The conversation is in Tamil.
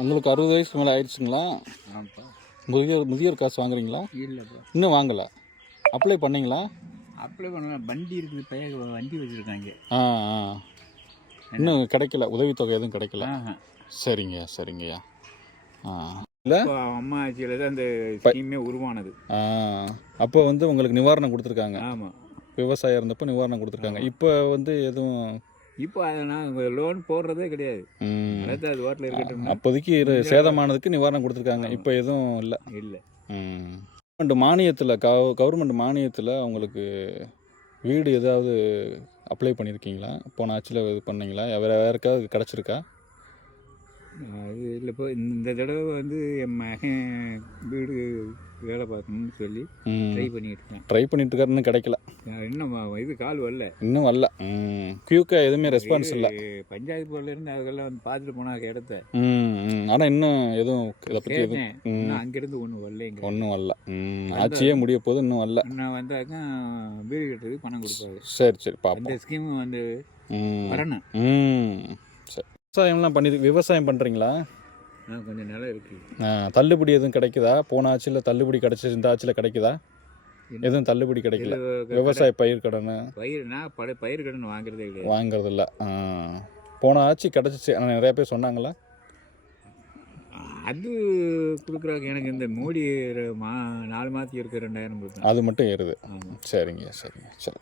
உங்களுக்கு 60 வயசுக்கு மேலே ஆயிடுச்சுங்களா? ஆமாப்பா. முதியோர் காசு வாங்குறீங்களா? இல்லைப்பா, இன்னும் வாங்கலை. அப்ளை பண்ணீங்களா? அப்ளை பண்ணலாம். வண்டி இருக்குது, பையன் வண்டி வச்சுருக்காங்க. ஆ ஆ இன்னும் கிடைக்கல, உதவித்தொகை எதுவும் கிடைக்கல. சரிங்க சரிங்கய்யா. இல்லை, இப்போ அம்மா ஆட்சியில் தான் அந்த ஸ்கீமே உருவானது. அப்போ வந்து உங்களுக்கு நிவாரணம் கொடுத்துருக்காங்க. ஆமாம், விவசாயம் இருந்தப்போ நிவாரணம் கொடுத்துருக்காங்க. இப்போ வந்து எதுவும் இப்போ அதை நான் லோன் போடுறதே கிடையாது. அது வாட்டில் இருக்கட்டும். அப்போதைக்கு சேதமானதுக்கு நிவாரணம் கொடுத்துருக்காங்க. இப்போ எதுவும் இல்லை. இல்லை. மானியத்தில் கவர்மெண்ட் மானியத்தில் உங்களுக்கு வீடு ஏதாவது அப்ளை பண்ணியிருக்கீங்களா? போன ஆட்சியில் இது பண்ணீங்களா? வேறு யாருக்காவது கிடச்சிருக்கா? அது இல்லைப்போ, இந்த தடவை வந்து என் மகன் வீடு வேலை பார்க்கணும்னு சொல்லி ட்ரை பண்ணிட்டு இருக்காரு. இன்னும் கிடைக்கல. இன்னும் இது கால் வரல. இன்னும் வரல. குயிக்காக எதுவுமே ரெஸ்பான்ஸ் இல்லை. பஞ்சாயத்து போர்டிலேருந்து அதுக்கெல்லாம் வந்து பார்த்துட்டு போனாங்க இடத்த. ஆனால் இன்னும் எதுவும் இதை பற்றி எதுவும் அங்கேருந்து ஒன்றும் வரலைங்க. ஒன்றும் வரல. ஆட்சியே முடிய போது இன்னும் வரல. இன்னும் வந்தாக்கா வீடு கட்டுறதுக்கு பணம் கொடுப்பாரு. சரி சரி பாப்பா. இந்த ஸ்கீம் வந்து வரணும். சரி. விவசாயம் பண்ணுறீங்களா? கொஞ்சம் நிலம் இருக்குது. தள்ளுபடி எதுவும் கிடைக்குதா? போன ஆட்சியில் தள்ளுபடி கிடச்சி, இந்த ஆட்சியில் கிடைக்குதா? எதுவும் தள்ளுபடி கிடைக்கல. விவசாய பயிர் கடன் பயிர் கடன் வாங்குறதே கிடையாது. வாங்குறதில்ல. போன ஆட்சி கிடச்சிச்சு, ஆனால் நிறைய பேர் சொன்னாங்களா? அது கொடுக்குறாங்க. எனக்கு இந்த மோடி 4 மாதத்துக்கு இருக்க 2000 கொடுத்தேன். அது மட்டும் ஏறுது. சரிங்க சரிங்க சரி.